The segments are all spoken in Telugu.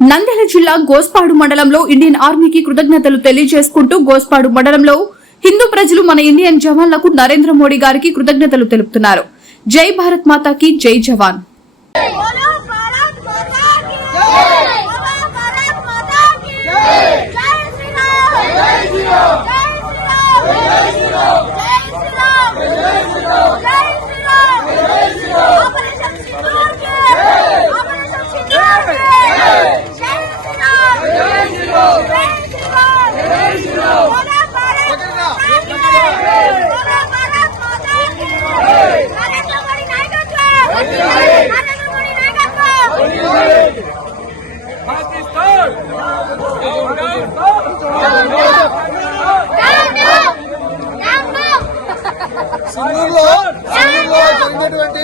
నంద్యాల జిల్లా గోస్పాడు మండలంలో ఇండియన్ ఆర్మీకి కృతజ్ఞతలు తెలియజేసుకుంటూ గోస్పాడు మండలంలో హిందూ ప్రజలు మన ఇండియన్ జవాన్లకు నరేంద్ర మోడీ గారికి కృతజ్ఞతలు తెలుపుతున్నారు. జై భారత్ మాతాకి జై జవాన్. జరిగినటువంటి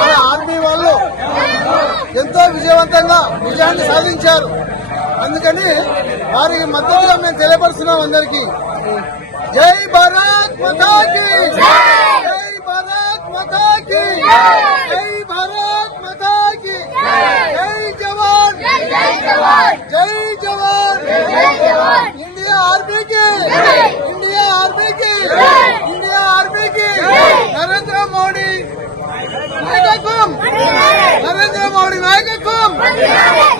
మన ఆర్మీ వాళ్ళు ఎంతో విజయవంతంగా విజయాన్ని సాధించారు. అందుకని వారికి మద్దతుగా మేము తెలియపరుస్తున్నాం అందరికీ. జై భారత్ మాతాకి, జై భారత్ మాతాకి, జై భారత్ మాతాకి, జై జవాన్, జై జవాన్, ఇండియా ఆర్మీకి, ఇండియా ఆర్మీకి, ఇండియా ఆర్మీకి నరేంద్ర మోడీ నాయకత్వం, నరేంద్ర మోడీ నాయకత్వం,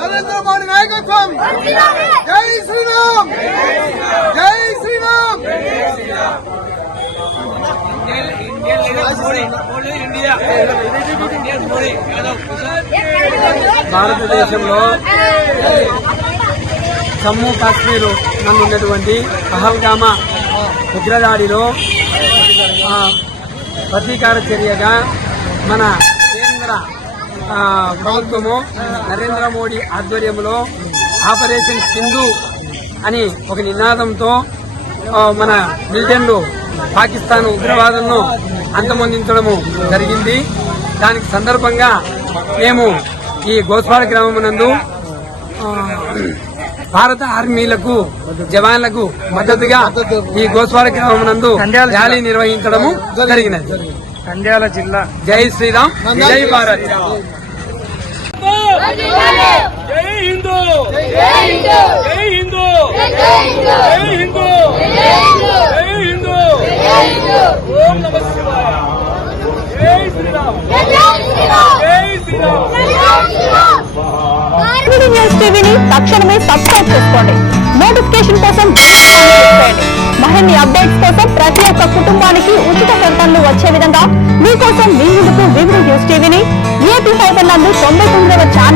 నరేంద్ర మోడీ నాయకత్వం. జై శ్రీరామ్, జై శ్రీరామ్. భారతదేశంలో జమ్మూ కాశ్మీర్ నందు ఉన్నటువంటి పహల్గామా ఉగ్రదాడిలో ప్రతీకార చర్యగా మన కేంద్ర ప్రభుత్వము నరేంద్ర మోడీ ఆధ్వర్యంలో ఆపరేషన్ సింధు అని ఒక నినాదంతో మన మిలిటెంట్లు పాకిస్తాన్ ఉగ్రవాదులను అంతమొందించడము జరిగింది. దానికి సందర్భంగా మేము ఈ గోస్పాడ గ్రామమునందు భారత ఆర్మీలకు జవాన్లకు మద్దతుగా ఈ గోస్వాడ గ్రామమునందు ర్యాలీ నిర్వహించడము జరిగినది. నంద్యాల జిల్లా. జై శ్రీరామ్, జై భారత్. జై హిందూ, జై హిందూ, జై హిందూ, జై హిందూ. ఓం నమః శివాయ. జై శ్రీరామ్, జై శ్రీరామ్. న్యూస్ టీవీని తక్షణమే సబ్స్క్రైబ్ చేసుకోండి. నోటిఫికేషన్ కోసం చేయండి. మరిన్ని అప్డేట్స్ కోసం ప్రతి ఒక్క కుటుంబానికి ఉచిత ప్రకటనలు వచ్చే విధంగా మీకోసం మీ ముందుకు వివిధ న్యూస్ టీవీని ఏపీ 5 నందు 99వ ఛానల్